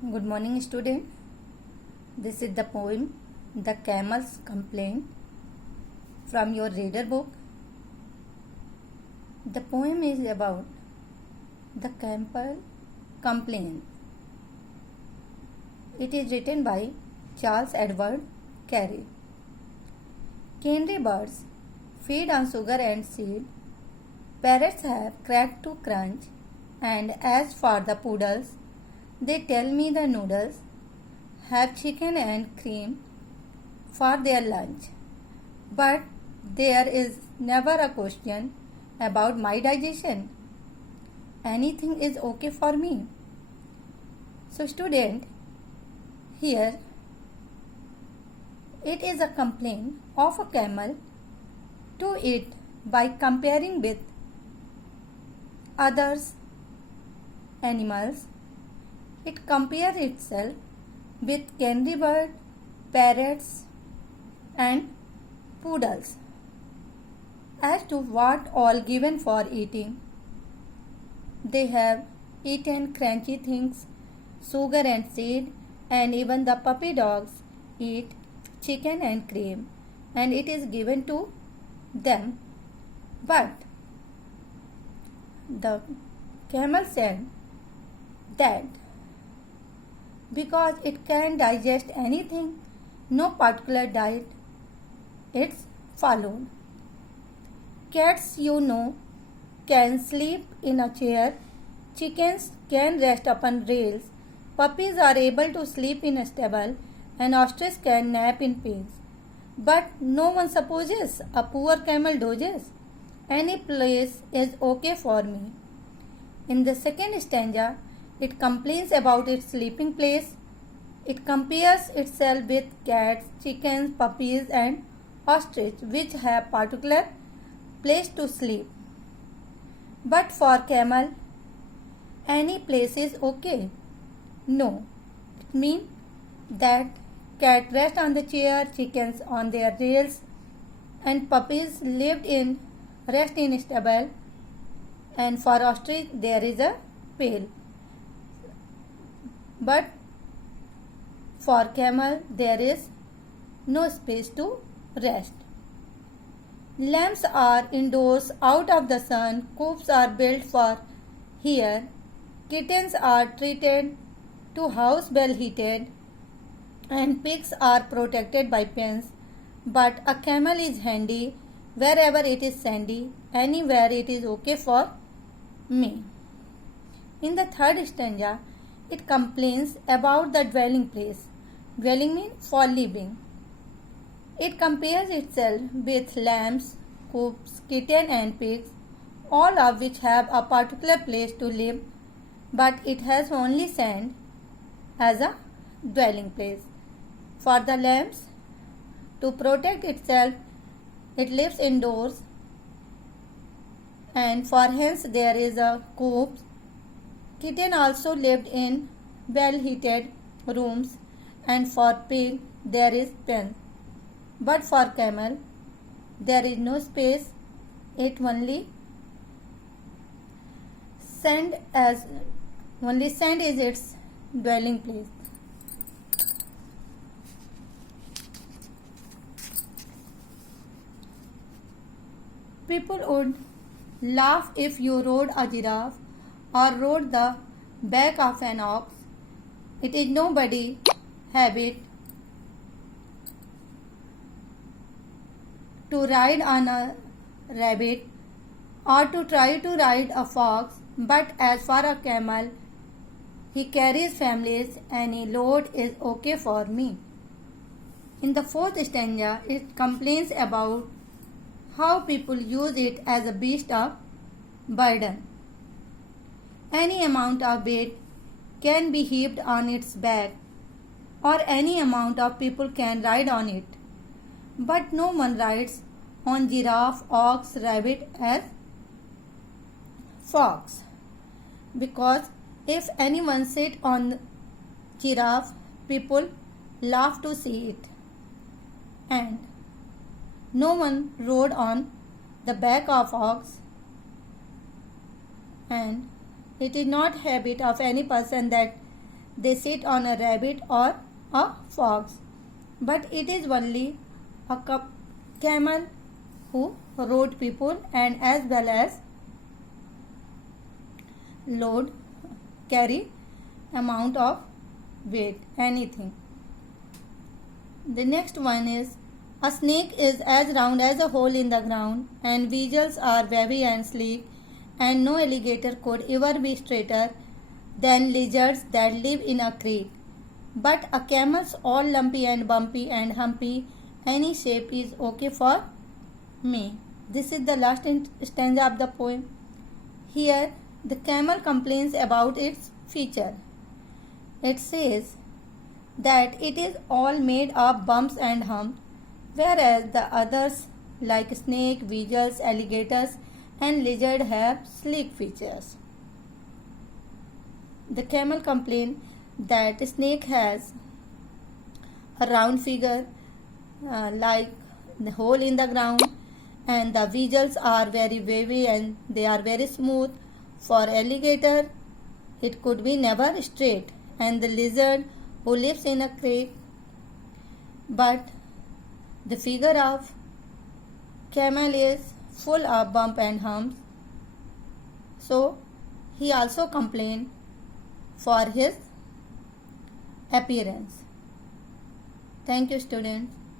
Good morning, student. This is the poem The Camel's Complaint from your reader book. The poem is about the camel complaint. It is written by Charles Edward Carey. Canary birds feed on sugar and seed. Parrots have crack to crunch. And as for the poodles, they tell me the noodles have chicken and cream for their lunch. But there is never a question about my digestion. Anything is okay for me. So student, here it is a complaint of a camel to it by comparing with others animals. It compares itself with canary bird, parrots and poodles as to what all given for eating. They have eaten crunchy things, sugar and seed, and even the puppy dogs eat chicken and cream, and it is given to them. But the camel said that because it can digest anything, no particular diet it's followed. Cats, can sleep in a chair. Chickens can rest upon rails. Puppies are able to sleep in a stable, and ostriches can nap in pens. But no one supposes a poor camel dozes. Any place is okay for me. In the second stanza, it complains about its sleeping place. It compares itself with cats, chickens, puppies and ostrich, which have particular place to sleep. But for camel, any place is okay. No, it means that cat rest on the chair, chickens on their rails, and puppies rest in stable, and for ostrich there is a pail. But for camel there is no space to rest. Lamps are indoors out of the sun. Coops are built for here. Kittens are treated to house well heated, and pigs are protected by pens. But a camel is handy wherever it is sandy. Anywhere it is okay for me. In the third stanza, it complains about the dwelling place. Dwelling means for living. It compares itself with lambs, coops, kittens and pigs, all of which have a particular place to live, but it has only sand as a dwelling place. For the lambs, to protect itself, it lives indoors, and for hence there is a coop. Kitten also lived in well-heated rooms, and for pig there is pen. But for camel there is no space. It only sand is its dwelling place. People would laugh if you rode a giraffe or rode the back of an ox. It is nobody's habit to ride on a rabbit or to try to ride a fox, but as for a camel, he carries families, any load is okay for me. In the fourth stanza, it complains about how people use it as a beast of burden. Any amount of weight can be heaped on its back, or any amount of people can ride on it. But no one rides on giraffe, ox, rabbit as fox, because if anyone sit on giraffe, people laugh to see it, and no one rode on the back of ox, and it is not habit of any person that they sit on a rabbit or a fox. But it is only a camel who rode people and as well as carry amount of weight, anything. The next one is, a snake is as round as a hole in the ground, and weasels are wavy and sleek, and no alligator could ever be straighter than lizards that live in a creek. But a camel's all lumpy and bumpy and humpy, any shape is okay for me. This is the last stanza of the poem. Here, the camel complains about its feature. It says that it is all made of bumps and humps, whereas the others like snake, weasels, alligators and lizard have sleek features. The camel complains that snake has a round figure like the hole in the ground, and the weasels are very wavy and they are very smooth. For alligator, it could be never straight, and the lizard who lives in a creek. But the figure of camel is full of bump and humps, so he also complained for his appearance. Thank you, students.